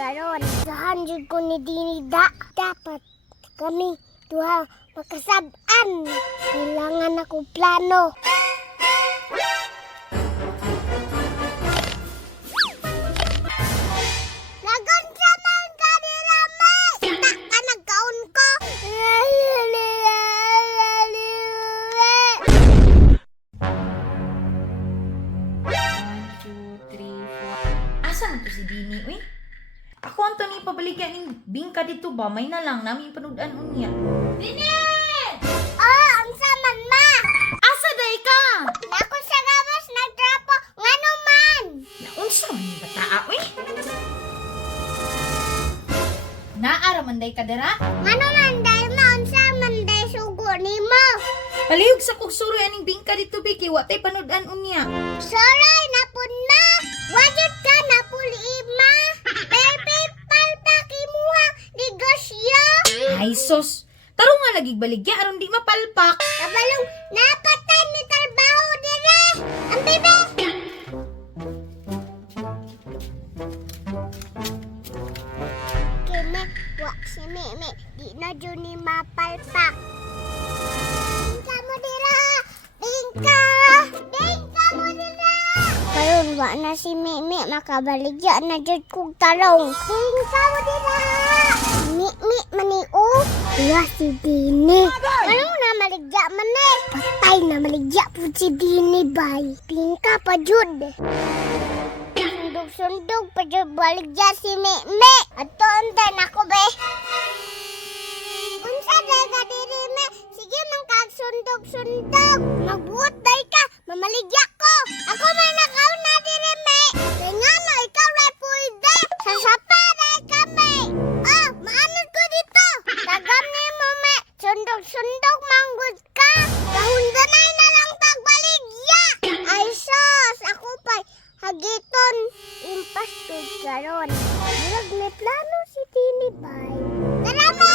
karon. Sahan jud ko ni Dinida. Dapat kami duha makasab-an. Kailangan ako plano. Lagon sa man ka ni Rame! Tak ka nagkaon ko! One, two, three, four. Asan to si Dini, uy? Ako ang to ni pabaligyan ng bingka dito ba? May na lang namin panudan unya. Dini! Oh, ang saman ma! Asa day ka? Ako sa gawas nagtrapo, ngano man! Naunsa man yung bataa, uy? Naaraman day ka dara? Ngano man dahil maunsa man dahil sugo ni mo! Palihog sa kog suroy aning bingka dito, Biki. Wa tay panudan unya. Soray na pun ma! Wajud ka na Ay, sos. Taro nga lagi baligya aron di mapalpak. Kabalong napatan ni trabaho dire! Ang bebe! Kime, wa si Meme, di na dyan ni mapalpak. Bingka mo dira! Bingka! Bingka mo dira! Karon wa na si Meme, makabaligya na dyan kong talong. Bingka mo dira! Iya si Dini. Ano na maligya man eh? Patay na maligya po si Dini, bay. Bingka pa jud. Sundog-sundog pa jud baligya si Meme. Ato undan ako be. Unsa day ka diri me? Sige man kag sundog-sundog. Magbuot karon. Murag may plano si Tini Bay. Me!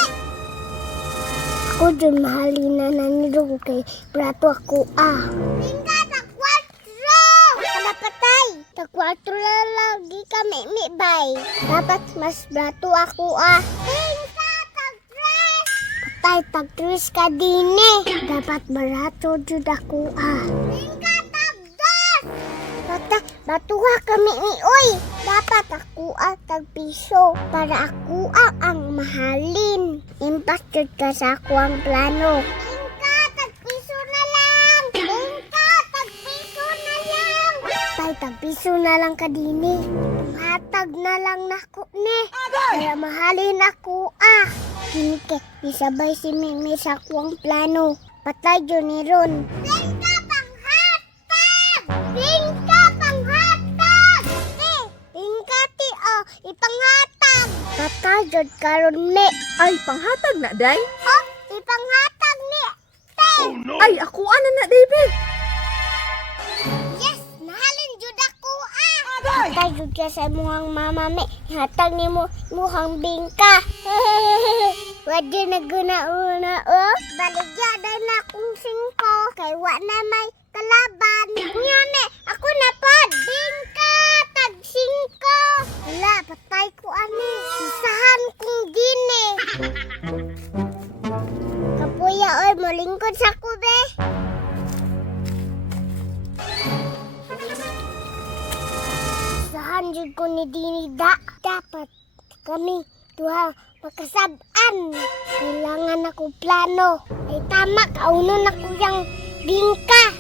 Ako dyan mahalina na nilong kay brato ako ah. Tingka ta kwatro! Kada patay! Ta kwatro lang lagi kami mi bay. Dapat mas brato ako ah. Tingka tag tres! Patay tag tres ka din eh. Dapat barato jud ako ah. Tingka! Batuha kami ni Uy. Dapat ako ang tagpiso para ako ang, mahalin. Impas jud ka sa ako ang plano. Ingka, tagpiso na lang! Ingka, tagpiso na lang! Tay, tagpiso na lang ka dini. Hatag na lang nako ne. Kaya mahalin ako ah. Ke, isabay si Mimi sa ako ang plano. Patay ni Ron. Patayod karon ni. Ay, panghatag na, day. Oh, ipanghatag ni. Te. Ay, ako ana na, David. Yes, nahalin jud ako ah. Patayod ka sa muhang mama me. Hatag ni mo muhang bingka. Wadi na guna-una oh. Baligya dahil na akong singko. Kay wa na may kalaban. Nga me, ako na pod. Bingka, ko ni Dinida. Dapat kami duha makasab-an. Kailangan ako plano. Ay tama, kauno na ko yung bingka.